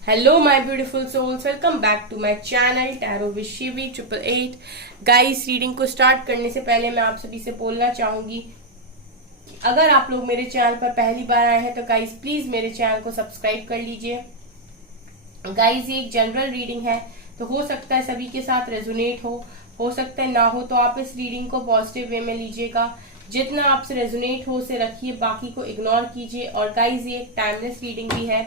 Hello my beautiful souls, welcome back to my channel tarot with Shivi 888। Guys, reading को start करने से पहले मैं आप सभी से बोलना चाहूंगी, अगर आप लोग मेरे चैनल पर पहली बार आए हैं तो गाइस प्लीज मेरे चैनल को सब्सक्राइब कर लीजिए। गाइस, ये एक जनरल रीडिंग है, तो हो सकता है सभी के साथ रेजोनेट हो सकता है ना हो, तो आप इस रीडिंग को पॉजिटिव वे में लीजिएगा। जितना आपसे रेजोनेट हो उसे रखिए, बाकी को इग्नोर कीजिए। और गाइस, ये एक टाइमलेस रीडिंग भी है,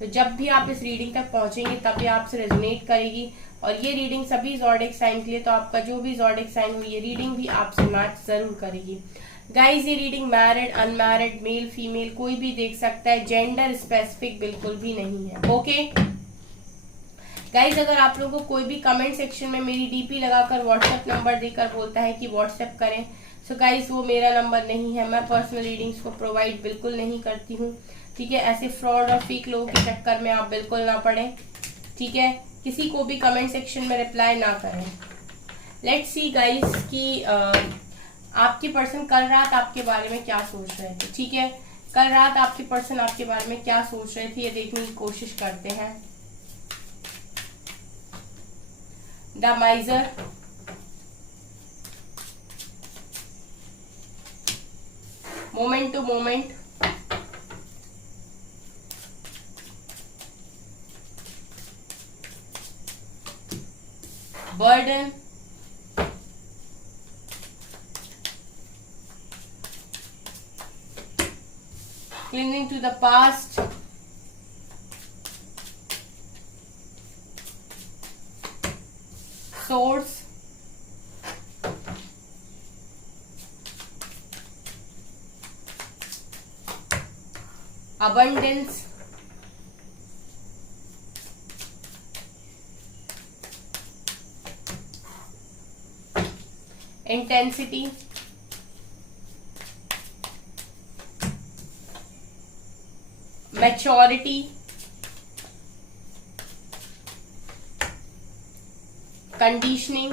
तो जब भी आप इस रीडिंग तक पहुंचेंगे तब ये आपसे रेजोनेट करेगी। और ये रीडिंग सभी ज़ोडिएक साइन के लिए, तो आपका जो भी ज़ोडिएक साइन हो ये रीडिंग भी आपसे मैच जरूर करेगी। गाइज, ये reading married, unmarried, male female कोई भी देख सकता है, जेंडर स्पेसिफिक बिल्कुल भी नहीं है। ओके गाइज, अगर आप लोगों को कोई भी कमेंट सेक्शन में मेरी डीपी लगाकर व्हाट्सएप नंबर देकर बोलता है कि व्हाट्सएप करें, सो गाइज वो मेरा नंबर नहीं है। मैं पर्सनल रीडिंग्स को प्रोवाइड बिल्कुल नहीं करती हूँ, ठीक है। ऐसे फ्रॉड और फेक लोगों के चक्कर में आप बिल्कुल ना पड़े, ठीक है। किसी को भी कमेंट सेक्शन में रिप्लाई ना करें। लेट्स सी गाइज कि आपके पर्सन कल रात आपके बारे में क्या सोच रहे थे, ठीक है। कल रात आपके पर्सन आपके बारे में क्या सोच रहे थे, ये देखने की कोशिश करते हैं। The miser, moment to moment, burden, clinging to the past, source, abundance, intensity, maturity, conditioning,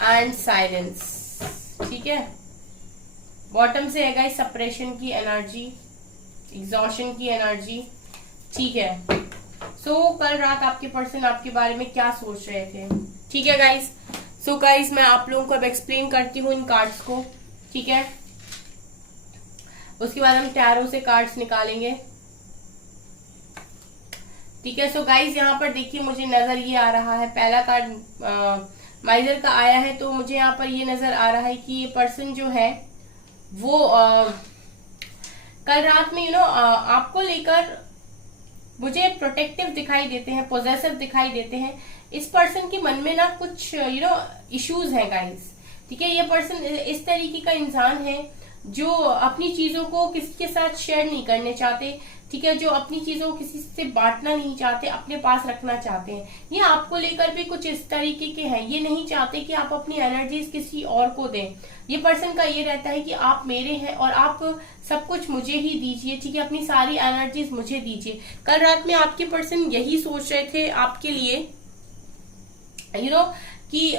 and silence, ठीक है। बॉटम से है गाइस सप्रेशन की एनर्जी, एग्जॉशन की एनर्जी, ठीक है। सो कल रात आपके पर्सन आपके बारे में क्या सोच रहे थे, ठीक है गाइस। सो गाइस, मैं आप लोगों को अब एक्सप्लेन करती हूँ इन कार्ड्स को, ठीक है। उसके बाद हम टैरो से कार्ड्स निकालेंगे, ठीक है। सो गाइस, यहाँ पर देखिए मुझे नजर ये आ रहा है, पहला कार्ड माइजर का आया है, तो मुझे यहाँ पर ये नजर आ रहा है कि ये पर्सन जो है वो कल रात में आपको लेकर मुझे प्रोटेक्टिव दिखाई देते हैं, पोजेसिव दिखाई देते हैं। इस पर्सन के मन में ना कुछ इश्यूज हैं गाइस, ठीक है। ये पर्सन इस तरीके का इंसान है जो अपनी चीजों को किसी के साथ शेयर नहीं करने चाहते, ठीक है। जो अपनी चीजों को किसी से बांटना नहीं चाहते, अपने पास रखना चाहते हैं। ये आपको लेकर भी कुछ इस तरीके के हैं, ये नहीं चाहते कि आप अपनी एनर्जीज किसी और को दें। ये पर्सन का ये रहता है कि आप मेरे हैं और आप सब कुछ मुझे ही दीजिए, ठीक है। अपनी सारी एनर्जीज मुझे दीजिए। कल रात में आपके पर्सन यही सोच रहे थे आपके लिए, कि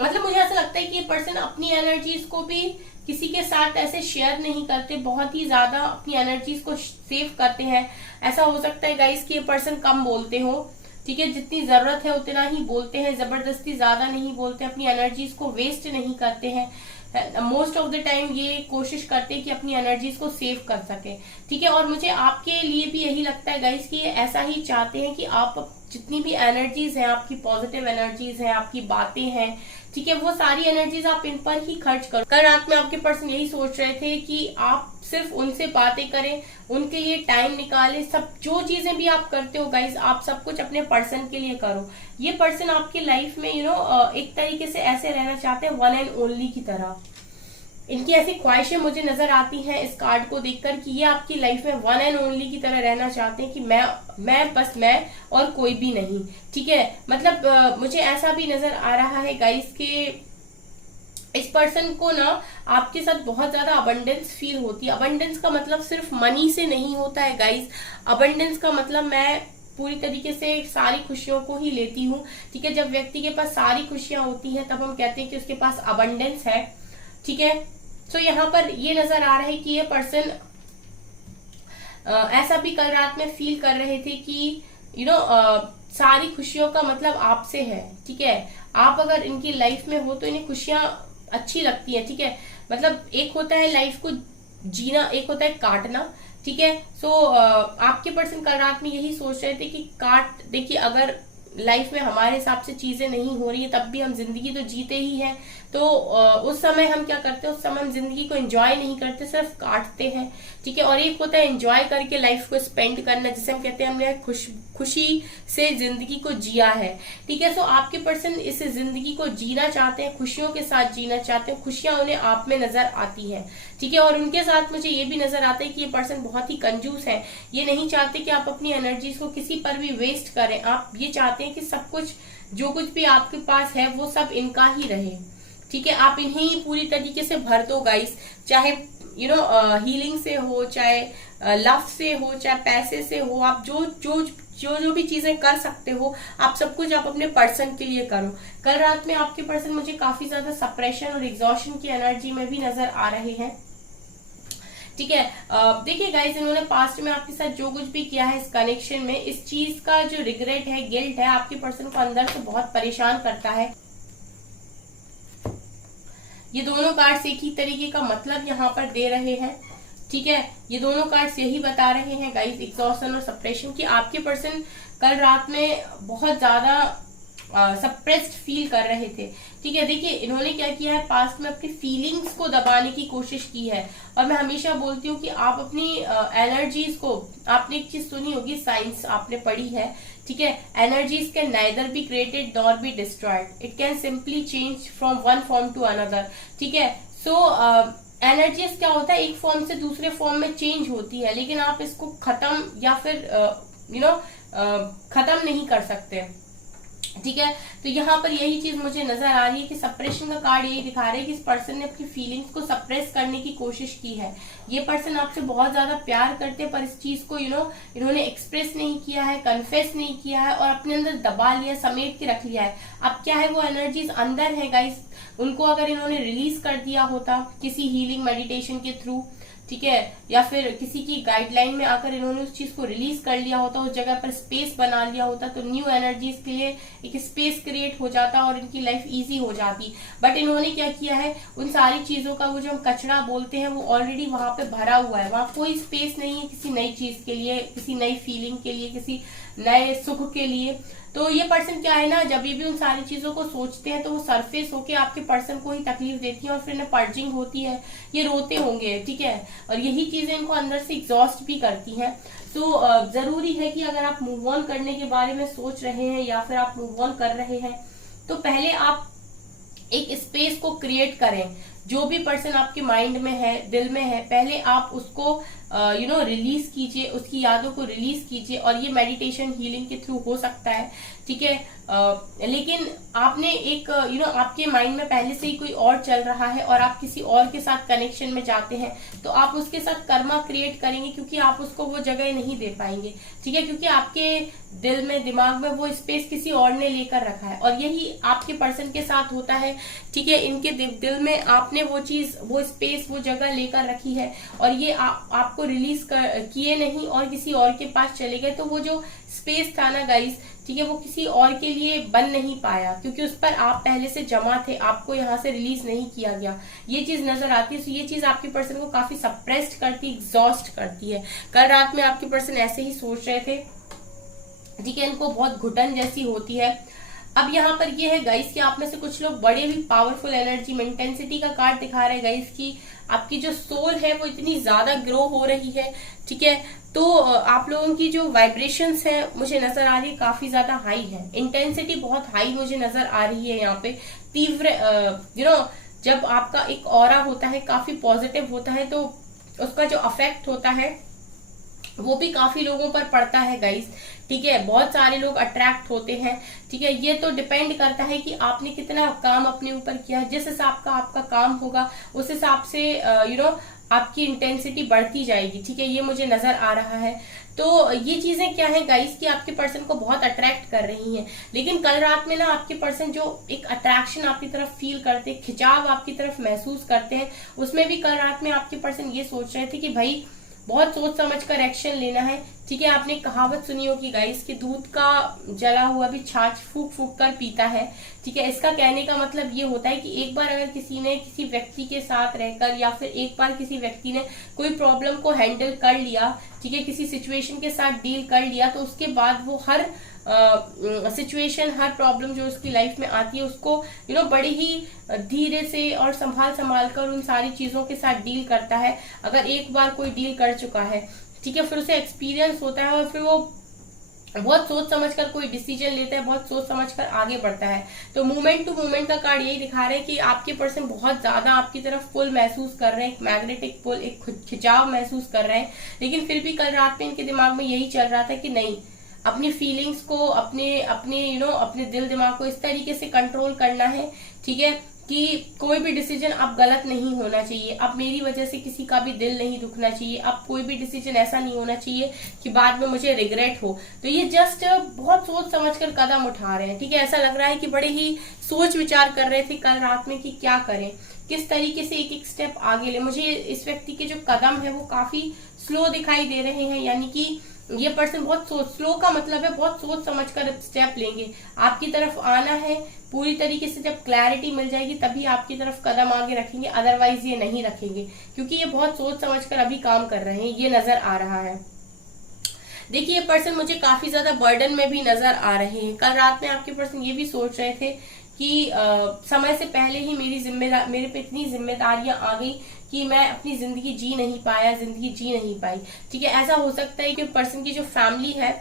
मतलब मुझे ऐसा लगता है कि ये पर्सन अपनी एनर्जीज को भी किसी के साथ ऐसे शेयर नहीं करते, बहुत ही ज्यादा अपनी एनर्जीज को सेव करते हैं। ऐसा हो सकता है गाइस कि ये पर्सन कम बोलते हो, ठीक है। जितनी जरूरत है उतना ही बोलते हैं, जबरदस्ती ज्यादा नहीं बोलते, अपनी एनर्जीज को वेस्ट नहीं करते हैं। मोस्ट ऑफ द टाइम ये कोशिश करते हैं कि अपनी एनर्जीज को सेव कर सके, ठीक है। और मुझे आपके लिए भी यही लगता है गाइस कि ये ऐसा ही चाहते हैं कि आप जितनी भी एनर्जीज हैं, आपकी पॉजिटिव एनर्जीज हैं, आपकी बातें हैं, ठीक है, वो सारी एनर्जीज आप इन पर ही खर्च करो। कल रात में आपके पर्सन यही सोच रहे थे कि आप सिर्फ उनसे बातें करें, उनके लिए टाइम निकालें। सब जो चीजें भी आप करते हो गाइस, आप सब कुछ अपने पर्सन के लिए करो। ये पर्सन आपकी लाइफ में एक तरीके से ऐसे रहना चाहते हैं, वन एंड ओनली की तरह। इनकी ऐसी ख्वाहिशें मुझे नजर आती हैं इस कार्ड को देखकर कि ये आपकी लाइफ में वन एंड ओनली की तरह रहना चाहते हैं कि मैं बस मैं और कोई भी नहीं, ठीक है। मतलब मुझे ऐसा भी नजर आ रहा है गाइस कि इस पर्सन को ना आपके साथ बहुत ज्यादा अबंडेंस फील होती है। अबंडेंस का मतलब सिर्फ मनी से नहीं होता है गाइस। अबंडेंस का मतलब मैं पूरी तरीके से सारी खुशियों को ही लेती हूँ, ठीक है। जब व्यक्ति के पास सारी खुशियां होती हैं तब हम कहते हैं कि उसके पास अबंडेंस है, ठीक है। सो यहाँ पर ये नजर आ रहा है कि ये पर्सन ऐसा भी कल रात में फील कर रहे थे कि सारी खुशियों का मतलब आपसे है, ठीक है। आप अगर इनकी लाइफ में हो तो इन्हें खुशियां अच्छी लगती है, ठीक है। मतलब एक होता है लाइफ को जीना, एक होता है काटना, ठीक है। सो आपके पर्सन कल रात में यही सोच रहे थे कि देखिए अगर लाइफ में हमारे हिसाब से चीजें नहीं हो रही है तब भी हम जिंदगी तो जीते ही हैं। तो उस समय हम क्या करते हैं, उस समय हम जिंदगी को एंजॉय नहीं करते, सिर्फ काटते हैं, ठीक है। और एक होता है एंजॉय करके लाइफ को स्पेंड करना, जिसे हम कहते हैं हमने खुशी से जिंदगी को जिया है, ठीक है। सो आपके पर्सन इस जिंदगी को जीना चाहते हैं, खुशियों के साथ जीना चाहते हैं, खुशियां उन्हें आप में नजर आती है, ठीक है। और उनके साथ मुझे ये भी नजर आता है कि ये पर्सन बहुत ही कंजूस है। ये नहीं चाहते कि आप अपनी एनर्जीज को किसी पर भी वेस्ट करें। आप ये चाहते हैं कि सब कुछ जो कुछ भी आपके पास है वो सब इनका ही रहे, ठीक है। आप इन्हें पूरी तरीके से भर दो गाइस, चाहे हीलिंग से हो, चाहे लव से हो, चाहे पैसे से हो, आप जो भी चीजें कर सकते हो आप सब कुछ आप अपने पर्सन के लिए करो। कल रात में आपके पर्सन मुझे काफी ज्यादा सप्रेशन और एग्जॉशन की एनर्जी में भी नजर आ रहे हैं, ठीक है। देखिए गाइस, इन्होंने पास्ट में आपके साथ जो कुछ भी किया है इस कनेक्शन में, इस चीज का जो रिग्रेट है, गिल्ट है, आपके पर्सन को अंदर से बहुत परेशान करता है। ये दोनों कार्ड्स एक ही तरीके का मतलब यहाँ पर दे रहे हैं, ठीक है। ये दोनों कार्ड्स यही बता रहे हैं गाइस, एग्जॉशन और सप्रेशन, कि आपके पर्सन कल रात में बहुत ज्यादा सप्रेस्ड फील कर रहे थे, ठीक है। देखिए इन्होंने क्या किया है, पास्ट में अपनी फीलिंग्स को दबाने की कोशिश की है। और मैं हमेशा बोलती हूँ कि आप अपनी एनर्जीज को, आपने एक चीज सुनी होगी, साइंस आपने पढ़ी है, ठीक है। Energies can neither be created nor be destroyed, it can simply change from one form to another, ठीक है। सो एनर्जीज क्या होता है, एक फॉर्म से दूसरे फॉर्म में चेंज होती है, लेकिन आप इसको खत्म या फिर खत्म नहीं कर सकते, ठीक है। तो यहाँ पर यही चीज मुझे नजर आ रही है कि सप्रेशन का कार्ड यही दिखा रहा है कि इस पर्सन ने अपनी फीलिंग्स को सप्रेस करने की कोशिश की है। ये पर्सन आपसे बहुत ज्यादा प्यार करते हैं, पर इस चीज को इन्होंने एक्सप्रेस नहीं किया है, कन्फेस नहीं किया है और अपने अंदर दबा लिया, समेट के रख लिया है। अब क्या है, वो एनर्जीज अंदर है गाइस, उनको अगर इन्होंने रिलीज कर दिया होता किसी हीलिंग मेडिटेशन के थ्रू, ठीक है, या फिर किसी की गाइडलाइन में आकर इन्होंने उस चीज को रिलीज कर लिया होता, उस जगह पर स्पेस बना लिया होता, तो न्यू एनर्जीज के लिए एक स्पेस क्रिएट हो जाता और इनकी लाइफ इजी हो जाती। बट इन्होंने क्या किया है, उन सारी चीजों का वो जो हम कचरा बोलते हैं वो ऑलरेडी वहां पे भरा हुआ है, वहां कोई स्पेस नहीं है किसी नई चीज के लिए, किसी नई फीलिंग के लिए, किसी नए सुख के लिए। तो ये पर्सन क्या है ना, जब भी उन सारी चीजों को सोचते हैं तो वो सरफेस होके आपके पर्सन को ही तकलीफ देती है और फिर इन्हें पर्जिंग होती है, ये रोते होंगे, ठीक है। और यही चीजें इनको अंदर से एग्जॉस्ट भी करती हैं। तो जरूरी है कि अगर आप मूव ऑन करने के बारे में सोच रहे हैं या फिर आप मूव ऑन कर रहे हैं तो पहले आप एक स्पेस को क्रिएट करें। जो भी पर्सन आपके माइंड में है, दिल में है, पहले आप उसको रिलीज कीजिए, उसकी यादों को रिलीज कीजिए। और ये मेडिटेशन हीलिंग के थ्रू हो सकता है, ठीक है। लेकिन आपने एक आपके माइंड में पहले से ही कोई और चल रहा है और आप किसी और के साथ कनेक्शन में जाते हैं तो आप उसके साथ कर्मा क्रिएट करेंगे, क्योंकि आप उसको वो जगह नहीं दे पाएंगे, ठीक है। क्योंकि आपके दिल में, दिमाग में वो स्पेस किसी और ने लेकर रखा है और यही आपके पर्सन के साथ होता है, ठीक है। इनके दिल में आपने वो चीज, वो स्पेस, वो जगह लेकर रखी है और ये आपको रिलीज किए नहीं और किसी और के पास चले गए। तो वो जो स्पेस था ना गाइस, ठीक है, वो किसी और के लिए बन नहीं पाया क्योंकि उस पर आप पहले से जमा थे, आपको यहाँ से रिलीज नहीं किया गया। ये चीज नजर आती है। तो ये चीज आपके पर्सन को काफी सप्रेस्ड करती, एग्जॉस्ट करती है। कल रात में आपके पर्सन ऐसे ही सोच रहे थे, ठीक है, इनको बहुत घुटन जैसी होती है। अब यहाँ पर ये है गाइस कि आप में से कुछ लोग बड़े भी पावरफुल एनर्जी में, इंटेंसिटी का कार्ड दिखा रहे हैं गाइस कि आपकी जो सोल है वो इतनी ज्यादा ग्रो हो रही है, ठीक है। तो आप लोगों की जो वाइब्रेशंस है मुझे नजर आ रही है काफी ज्यादा हाई है, इंटेंसिटी बहुत हाई मुझे नजर आ रही है। यहाँ पे तीव्र जब आपका एक ऑरा होता है, काफी पॉजिटिव होता है, तो उसका जो अफेक्ट होता है वो भी काफी लोगों पर पड़ता है गाइस। ठीक है, बहुत सारे लोग अट्रैक्ट होते हैं। ठीक है, ये तो डिपेंड करता है कि आपने कितना काम अपने ऊपर किया है। जिस हिसाब का आपका काम होगा उस हिसाब से आपकी इंटेंसिटी बढ़ती जाएगी। ठीक है, ये मुझे नजर आ रहा है। तो ये चीजें क्या है गाइस कि आपके पर्सन को बहुत अट्रैक्ट कर रही हैं, लेकिन कल रात में ना आपके पर्सन जो एक अट्रैक्शन आपकी तरफ फील करते, खिंचाव आपकी तरफ महसूस करते हैं, उसमें भी कल रात में आपके पर्सन ये सोच रहे थे कि भाई बहुत सोच समझ कर एक्शन लेना है। ठीक है, आपने कहावत सुनी होगी गाइस कि दूध का जला हुआ भी छाछ फूक फूक कर पीता है। ठीक है, इसका कहने का मतलब ये होता है कि एक बार अगर किसी ने किसी व्यक्ति के साथ रहकर या फिर एक बार किसी व्यक्ति ने कोई प्रॉब्लम को हैंडल कर लिया, ठीक है, किसी सिचुएशन के साथ डील कर लिया, तो उसके बाद वो हर सिचुएशन, हर प्रॉब्लम जो उसकी लाइफ में आती है उसको बड़े ही धीरे से और संभाल कर उन सारी चीजों के साथ डील करता है। अगर एक बार कोई डील कर चुका है, ठीक है, फिर उसे एक्सपीरियंस होता है और फिर वो बहुत सोच समझकर कोई डिसीजन लेता है, बहुत सोच समझकर आगे बढ़ता है। तो मूवमेंट टू मूवमेंट का कार्ड यही दिखा रहे हैं कि आपके पर्सन बहुत ज्यादा आपकी तरफ पुल महसूस कर रहे हैं, एक मैग्नेटिक पुल, एक खिंचाव महसूस कर रहे हैं। लेकिन फिर भी कल रात में इनके दिमाग में यही चल रहा था कि नहीं, अपनी फीलिंग्स को, अपने दिल दिमाग को इस तरीके से कंट्रोल करना है, ठीक है, कि कोई भी डिसीजन अब गलत नहीं होना चाहिए। अब मेरी वजह से किसी का भी दिल नहीं दुखना चाहिए। अब कोई भी डिसीजन ऐसा नहीं होना चाहिए कि बाद में मुझे रिग्रेट हो। तो ये जस्ट बहुत सोच समझकर कदम उठा रहे हैं। ठीक है, ऐसा लग रहा है कि बड़े ही सोच विचार कर रहे थे कल रात में कि क्या करें, किस तरीके से एक एक स्टेप आगे ले। मुझे इस व्यक्ति के जो कदम है वो काफी स्लो दिखाई दे रहे हैं, यानी कि ये पर्सन बहुत सोच, स्लो का मतलब है बहुत सोच समझकर स्टेप लेंगे। आपकी तरफ आना है पूरी तरीके से, जब क्लैरिटी मिल जाएगी तभी आपकी तरफ कदम आगे रखेंगे, अदरवाइज ये नहीं रखेंगे, क्योंकि ये बहुत सोच समझकर अभी काम कर रहे हैं, ये नजर आ रहा है। देखिए, ये पर्सन मुझे काफी ज्यादा बर्डन में भी नजर आ रहे हैं। कल रात में आपके पर्सन ये भी सोच रहे थे कि समय से पहले ही मेरे पे इतनी जिम्मेदारियां आ गई कि मैं अपनी जिंदगी जी नहीं पाया, जिंदगी जी नहीं पाई। ठीक है, ऐसा हो सकता है कि पर्सन की जो फैमिली है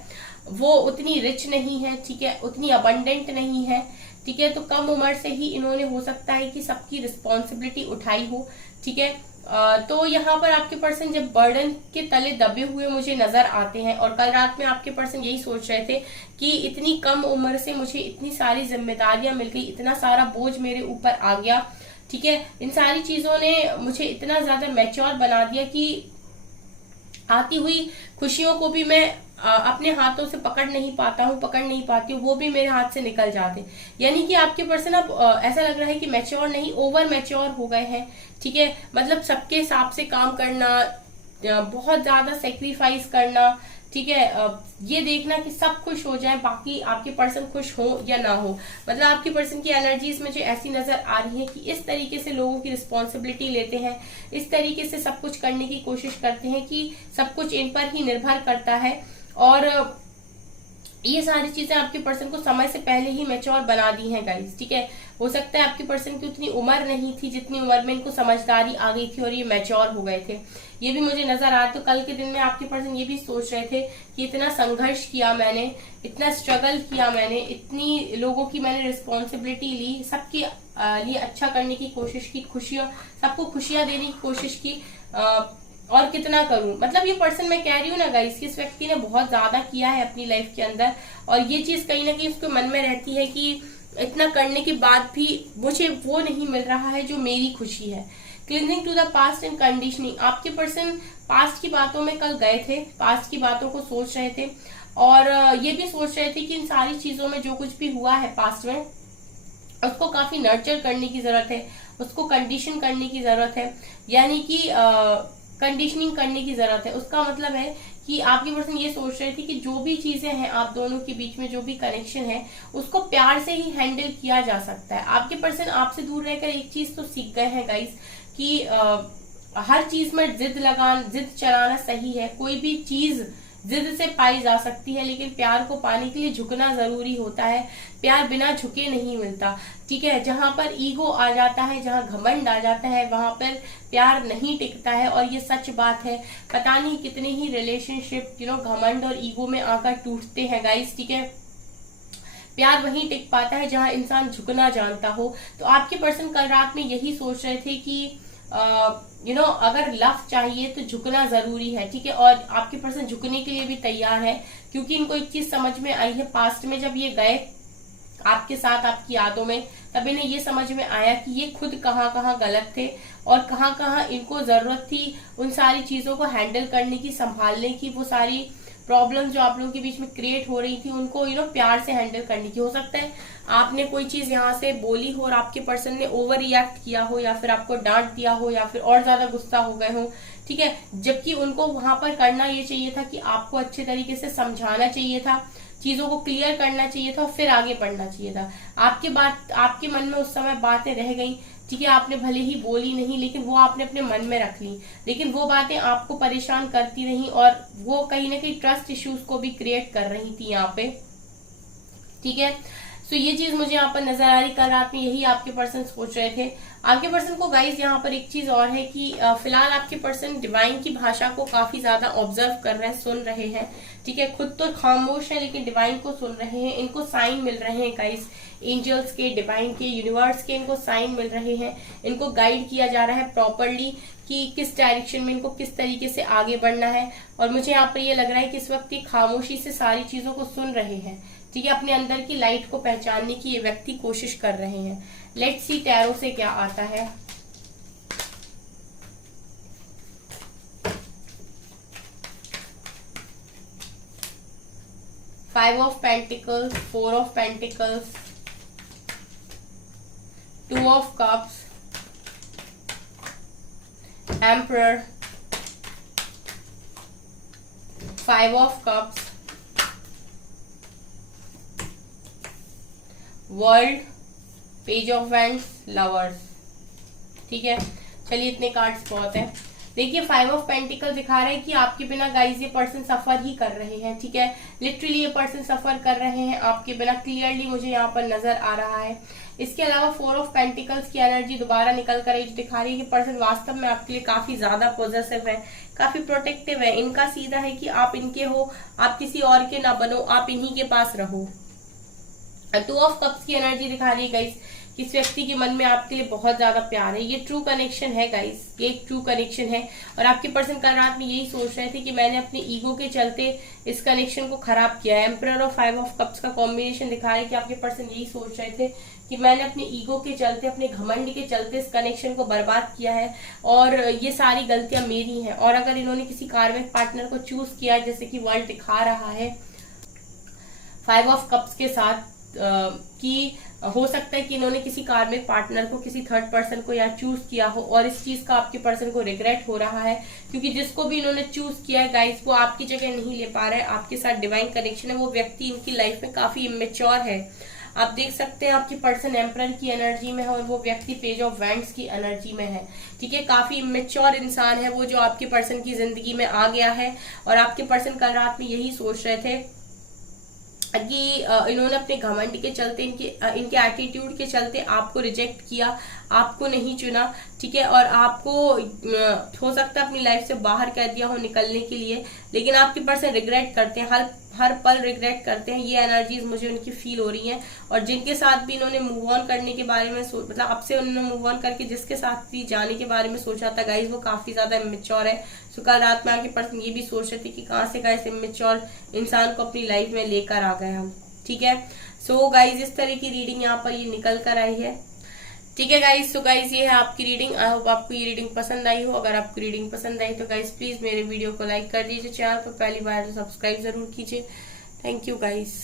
वो उतनी रिच नहीं है, ठीक है, उतनी अबंडेंट नहीं है। ठीक है, तो कम उम्र से ही इन्होंने हो सकता है कि सबकी रिस्पॉन्सिबिलिटी उठाई हो। ठीक है, तो यहाँ पर आपके पर्सन जब बर्डन के तले दबे हुए मुझे नजर आते हैं, और कल रात में आपके पर्सन यही सोच रहे थे कि इतनी कम उम्र से मुझे इतनी सारी जिम्मेदारियां मिल गई, इतना सारा बोझ मेरे ऊपर आ गया। ठीक है, इन सारी चीजों ने मुझे इतना ज्यादा मैच्योर बना दिया कि आती हुई खुशियों को भी मैं अपने हाथों से पकड़ नहीं पाती हूँ, वो भी मेरे हाथ से निकल जाते। यानी कि आपके पर्सन अब ऐसा लग रहा है कि मैच्योर नहीं, ओवर मैच्योर हो गए हैं। ठीक है, मतलब सबके हिसाब से काम करना, बहुत ज्यादा सेक्रीफाइस करना। ठीक है, ये देखना कि सब खुश हो जाए, बाकी आपके पर्सन खुश हो या ना हो। मतलब आपके पर्सन की एनर्जीज मुझे ऐसी नजर आ रही है कि इस तरीके से लोगों की रिस्पॉन्सिबिलिटी लेते हैं, इस तरीके से सब कुछ करने की कोशिश करते हैं कि सब कुछ इन पर ही निर्भर करता है। और ये सारी चीजें आपके पर्सन को समय से पहले ही मैच्योर बना दी हैं गाइस। ठीक है, हो सकता है आपके पर्सन की उतनी उम्र नहीं थी जितनी उम्र में इनको समझदारी आ गई थी और ये मैच्योर हो गए थे, ये भी मुझे नजर आ रहा। तो कल के दिन में आपके पर्सन ये भी सोच रहे थे कि इतना संघर्ष किया मैंने, इतना स्ट्रगल किया मैंने, इतनी लोगों की मैंने रिस्पॉन्सिबिलिटी ली, सबके लिए अच्छा करने की कोशिश की, सबको खुशियां देने की कोशिश की, और कितना करूं। मतलब ये पर्सन, मैं कह रही हूँ ना गाइस, इस व्यक्ति ने बहुत ज्यादा किया है अपनी लाइफ के अंदर, और ये चीज कहीं ना कहीं उसके मन में रहती है कि इतना करने के बाद भी मुझे वो नहीं मिल रहा है जो मेरी खुशी है। Clinging to the past and conditioning, आपके पर्सन पास्ट की बातों में कल गए थे, पास्ट की बातों को सोच रहे थे, और ये भी सोच रहे थे कि इन सारी चीजों में जो कुछ भी हुआ है पास्ट में, उसको काफी नर्चर करने की जरूरत है, उसको कंडीशन करने की जरूरत है, यानी कि कंडीशनिंग करने की जरूरत है। उसका मतलब है कि आपकी पर्सन ये सोच रहे थे कि जो भी चीजें हैं आप दोनों के बीच में, जो भी कनेक्शन है, उसको प्यार से ही हैंडल किया जा सकता है। आपके पर्सन आपसे दूर रहकर एक चीज तो सीख गए हैं गाइस कि हर चीज में जिद चलाना सही है। कोई भी चीज जिद से पाई जा सकती है, लेकिन प्यार को पाने के लिए झुकना जरूरी होता है। प्यार बिना झुके नहीं मिलता। ठीक है, जहां पर ईगो आ जाता है, जहां घमंड आ जाता है, वहां पर प्यार नहीं टिकता है, और ये सच बात है। पता नहीं कितने ही रिलेशनशिप घमंड और ईगो में आकर टूटते हैं गाइस। ठीक है, प्यार वहीं टिक पाता है जहां इंसान झुकना जानता हो। तो आपके पर्सन कल रात में यही सोच रहे थे कि अगर लव चाहिए तो झुकना जरूरी है, ठीक है। और आपके पर्सन झुकने के लिए भी तैयार है, क्योंकि इनको एक चीज समझ में आई है, पास्ट में जब ये गए आपके साथ आपकी यादों में, तब इन्हें ये समझ में आया कि ये खुद कहाँ कहाँ गलत थे और कहाँ कहाँ इनको जरूरत थी उन सारी चीजों को हैंडल करने की, संभालने की। वो सारी प्रॉब्लम जो आप लोगों के बीच में क्रिएट हो रही थी उनको प्यार से हैंडल करने की। हो सकता है आपने कोई चीज यहाँ से बोली हो और आपके पर्सन ने ओवर रिएक्ट किया हो, या फिर आपको डांट दिया हो, या फिर और ज्यादा गुस्सा हो गए हो, ठीक है। जबकि उनको वहां पर करना ये चाहिए था कि आपको अच्छे तरीके से समझाना चाहिए था, चीजों को क्लियर करना चाहिए था और फिर आगे बढ़ना चाहिए था। आपके मन में उस समय बातें रह गई, ठीक है। आपने भले ही बोली नहीं, लेकिन वो आपने अपने मन में रख ली, लेकिन वो बातें आपको परेशान करती रही और वो कहीं ना कहीं ट्रस्ट इश्यूज को भी क्रिएट कर रही थी यहाँ पे, ठीक है। सो ये चीज मुझे यहाँ पर नजर आ रही, कल रात में यही आपके पर्सन सोच रहे थे। आपके पर्सन को गाइस यहाँ पर एक चीज और है कि फिलहाल आपके पर्सन डिवाइन की भाषा को काफी ज्यादा ऑब्जर्व कर रहे हैं, सुन रहे हैं, ठीक है। खुद तो खामोश है लेकिन डिवाइन को सुन रहे हैं। इनको साइन मिल रहे हैं गाइस, एंजल्स के, डिवाइन के, यूनिवर्स के इनको साइन मिल रहे हैं। इनको गाइड किया जा रहा है प्रॉपरली कि किस डायरेक्शन में इनको किस तरीके से आगे बढ़ना है। और मुझे यहाँ पर ये लग रहा है कि इस वक्त ये खामोशी से सारी चीजों को सुन रहे हैं, ठीक है। अपने अंदर की लाइट को पहचानने की ये व्यक्ति कोशिश कर रहे हैं। लेट्स सी टैरो से क्या आता है। Five of pentacles, four of pentacles, two of cups, emperor, five of cups, world, page of wands, lovers, ठीक है। चलिए इतने कार्ड्स बहुत है। देखिए फाइव ऑफ पेंटिकल दिखा रहे हैं कि आपके बिना गाइस ये पर्सन सफर ही कर रहे हैं, ठीक है। लिटरली ये पर्सन सफर कर रहे हैं आपके बिना, क्लियरली मुझे यहाँ पर नजर आ रहा है। इसके अलावा फोर ऑफ पेंटिकल्स की एनर्जी दोबारा निकल कर दिखा रही है कि पर्सन वास्तव में आपके लिए काफी ज्यादा पॉजिटिव है, काफी प्रोटेक्टिव है। इनका सीधा है कि आप इनके हो, आप किसी और के ना बनो, आप इन्हीं के पास रहो। टू ऑफ कप्स की एनर्जी दिखा रही है गाइस, इस व्यक्ति के मन में आपके लिए बहुत ज्यादा प्यार है। ये ट्रू कनेक्शन है गाइस, ये एक ट्रू कनेक्शन है। और आपके पर्सन कल रात में यही सोच रहे थे कि मैंने अपने ईगो के चलते इस कनेक्शन को खराब किया है। एम्परर और फाइव ऑफ कप्स का कॉम्बिनेशन दिखा रहा है कि आपके पर्सन यही सोच रहे थे कि मैंने अपने ईगो के चलते, अपने घमंड के चलते इस कनेक्शन को बर्बाद किया है और ये सारी गलतियां मेरी हैं। और अगर इन्होंने किसी कार्मिक पार्टनर को चूज किया जैसे कि वर्ल्ड दिखा रहा है फाइव ऑफ कप्स के साथ, कि हो सकता है कि इन्होंने किसी कार्मिक पार्टनर को, किसी थर्ड पर्सन को या चूज किया हो और इस चीज का आपके पर्सन को रिग्रेट हो रहा है, क्योंकि जिसको भी इन्होंने चूज किया है गाइस वो आपकी जगह नहीं ले पा रहा है। आपके साथ डिवाइन कनेक्शन है, वो व्यक्ति इनकी लाइफ में काफी इमेच्योर है। आप देख सकते हैं आपकी पर्सन एम्परर की एनर्जी में है और वो व्यक्ति पेज ऑफ वैंड्स की एनर्जी में है, ठीक है। काफी इमेच्योर इंसान है वो जो आपके पर्सन की जिंदगी में आ गया है। और आपके पर्सन कल रात में यही सोच रहे थे कि इन्होंने अपने घमंड के चलते, इनके एटीट्यूड के चलते आपको रिजेक्ट किया, आपको नहीं चुना, ठीक है। और आपको हो सकता है अपनी लाइफ से बाहर कर दिया हो निकलने के लिए, लेकिन आपके पर्सन रिग्रेट करते हैं, हर पल रिग्रेट करते हैं। ये एनर्जीज मुझे उनकी फील हो रही हैं। और जिनके साथ भी इन्होंने मूव ऑन करने के बारे में मतलब आपसे उन्होंने मूव ऑन करके जिसके साथ भी जाने के बारे में सोचा था गाइस वो काफी ज्यादा इमेच्योर है। सो कल रात में आपके पर्सन ये भी सोच रहे थे कि कहाँ से गाइस इमेच्योर इंसान को अपनी लाइफ में लेकर आ गए हम, ठीक है। सो गाइस इस तरह की रीडिंग यहाँ पर ये निकल कर आई है, ठीक है गाइस। सो गाइस ये है आपकी रीडिंग। आई होप आपको ये रीडिंग पसंद आई हो। अगर आपको रीडिंग पसंद आई तो गाइस प्लीज मेरे वीडियो को लाइक कर दीजिए, चैनल पर पहली बार तो सब्सक्राइब जरूर कीजिए। Thank you guys.